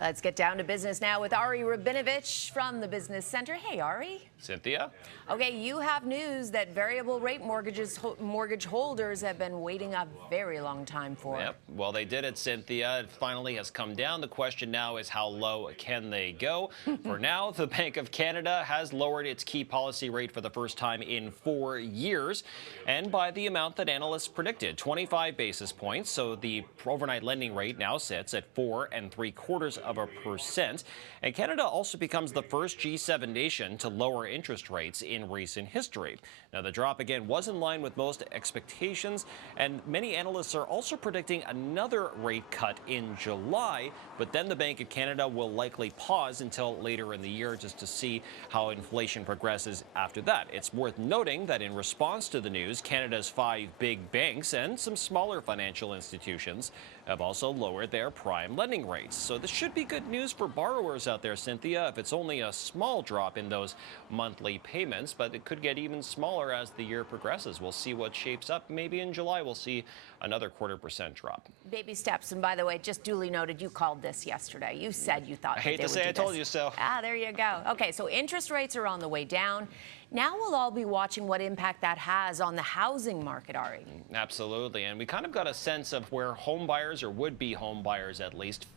Let's get down to business now with Ari Rabinovitch from the Business Center. Hey, Ari. Cynthia? Okay, you have news that variable rate mortgage holders have been waiting a very long time for. Yep. Well, they did it, Cynthia. It finally has come down. The question now is how low can they go? For now, the Bank of Canada has lowered its key policy rate for the first time in 4 years, and by the amount that analysts predicted, 25 basis points. So the overnight lending rate now sits at 4.75%. And Canada also becomes the first G7 nation to lower interest rates in recent history. Now, the drop again was in line with most expectations, and many analysts are also predicting another rate cut in July, but then the Bank of Canada will likely pause until later in the year just to see how inflation progresses after that. It's worth noting that in response to the news, Canada's 5 big banks and some smaller financial institutions have also lowered their prime lending rates. So this should be good news for borrowers out there, Cynthia, if it's only a small drop in those monthly payments, but it could get even smaller as the year progresses. We'll see what shapes up. Maybe in July we'll see another 0.25% drop. Baby steps. And by the way, just duly noted, you called this yesterday. You said you thought I hate to say I told you so. There you go. Okay, so interest rates are on the way down. Now we'll all be watching what impact that has on the housing market, Ari. Absolutely. And we kind of got a sense of where home buyers, or would-be home buyers at least,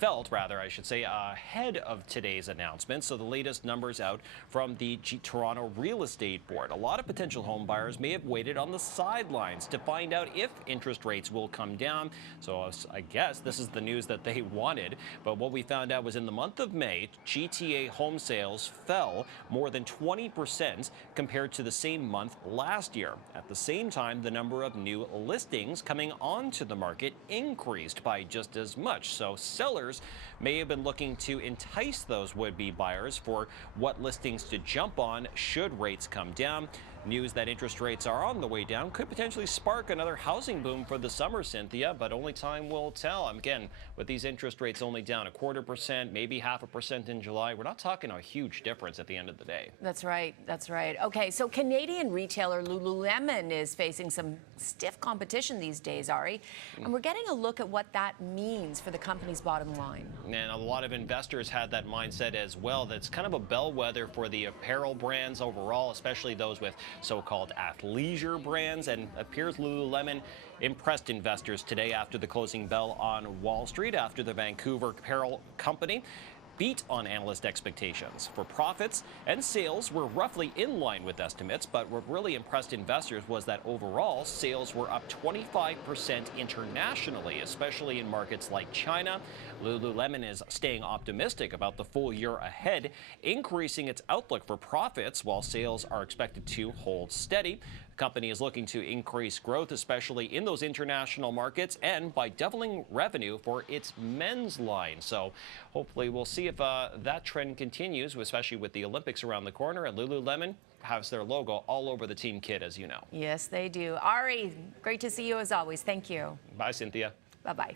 felt ahead of today's announcement. So the latest numbers out from the Toronto Real Estate Board. A lot of potential home buyers may have waited on the sidelines to find out if interest rates will come down. So I guess this is the news that they wanted. But what we found out was in the month of May, GTA home sales fell more than 20% compared to the same month last year. At the same time, the number of new listings coming onto the market increased by just as much. So sellers may have been looking to entice those would-be buyers for what listings to jump on should rates come down. News that interest rates are on the way down could potentially spark another housing boom for the summer, Cynthia, but only time will tell. Again, with these interest rates only down 0.25%, maybe 0.5% in July, we're not talking a huge difference at the end of the day. That's right. That's right. Okay, so Canadian retailer Lululemon is facing some stiff competition these days, Ari, and we're getting a look at what that means for the company's bottom line. And a lot of investors had that mindset as well. That's kind of a bellwether for the apparel brands overall, especially those with so-called athleisure brands, and appears Lululemon impressed investors today after the closing bell on Wall Street, after the Vancouver apparel company beat on analyst expectations for profits, and sales were roughly in line with estimates. But what really impressed investors was that overall sales were up 25% internationally, especially in markets like China. Lululemon is staying optimistic about the full year ahead, increasing its outlook for profits while sales are expected to hold steady. The company is looking to increase growth, especially in those international markets, and by doubling revenue for its men's line. So hopefully we'll see if that trend continues, especially with the Olympics around the corner. And Lululemon has their logo all over the team kit, as you know. Yes, they do. Ari, great to see you as always. Thank you. Bye, Cynthia. Bye-bye.